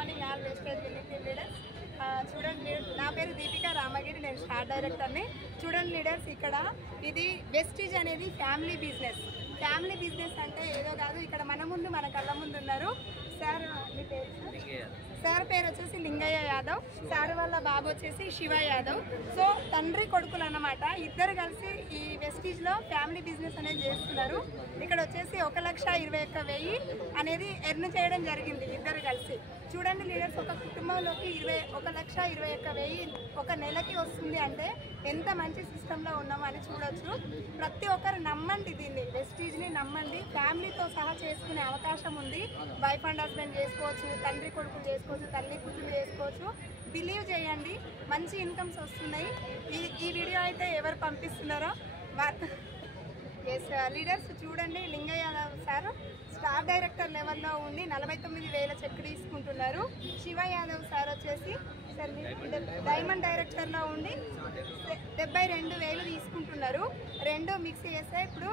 Morning all wastage leaders. చూడండి, నా పేరు దీపికా రామగిరి, నేను స్టార్ డైరెక్టర్ని. చూడండి లీడర్స్, ఇక్కడ ఇది వెస్టీజ్ అనేది ఫ్యామిలీ బిజినెస్. ఫ్యామిలీ బిజినెస్ అంటే ఏదో కాదు, ఇక్కడ మన ముందు మన కళ్ళ ముందు ఉన్నారు. సార్ మీ పేరు? సార్ పేరు వచ్చేసి లింగయ్య యాదవ్, సార్ వాళ్ళ బాబు వచ్చేసి శివ యాదవ్. సో తండ్రి కొడుకులు అన్నమాట, ఇద్దరు కలిసి ఈ వెస్టీజ్లో ఫ్యామిలీ బిజినెస్ అనేది చేస్తున్నారు. ఇక్కడ వచ్చేసి 1,21,000 అనేది ఎర్న్ చేయడం జరిగింది ఇద్దరు కలిసి. చూడండి లీడర్స్, ఒక కుటుంబంలోకి 1,21,000 ఒక నెలకి వస్తుంది అంటే ఎంత మంచి సిస్టంలో ఉన్నామో అని చూడొచ్చు. ప్రతి ఒక్కరు నమ్మండి, దీన్ని వెస్టీజ్ని నమ్మండి. ఫ్యామిలీతో సహా చేసుకునే అవకాశం ఉంది. వైఫ్ అండ్ హస్బెండ్ చేసుకోవచ్చు, తండ్రి కొడుకులు చేసుకోవచ్చు, తల్లి కూతురు చేసుకోవచ్చు. బిలీవ్ చేయండి, మంచి ఇన్కమ్స్ వస్తున్నాయి. ఈ వీడియో అయితే ఎవరు పంపిస్తున్నారో ఎస్ లీడర్స్, చూడండి Lingaiah Yadav sir star director లెవెల్లో ఉండి 49,000 చెక్ తీసుకుంటున్నారు. శివ యాదవ్ సార్ వచ్చేసి సార్ డైమండ్ డైరెక్టర్లో ఉండి 72,000 తీసుకుంటున్నారు. రెండు మిక్స్ చేస్తే ఇప్పుడు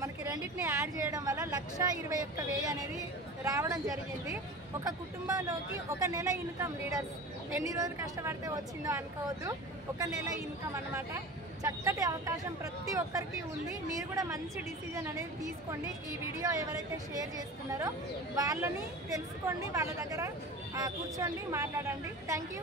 మనకి రెండింటిని యాడ్ చేయడం వల్ల 1,21,000 అనేది రావడం జరిగింది. ఒక కుటుంబంలోకి ఒక నెల ఇన్కమ్ లీడర్స్. ఎన్ని రోజులు కష్టపడితే వచ్చిందో అనుకోవద్దు, ఒక నెల ఇన్కమ్ అన్నమాట. చక్కటి అవకాశం ప్రతి ఒక్కరికి ఉంది. మీరు కూడా మంచి డిసిజన్ అనేది తీసుకోండి. ఈ వీడియో ఎవరైతే షేర్ చేస్తున్నారో వాళ్ళని తెలుసుకోండి, వాళ్ళ దగ్గర కూర్చోండి, మాట్లాడండి. Thank you.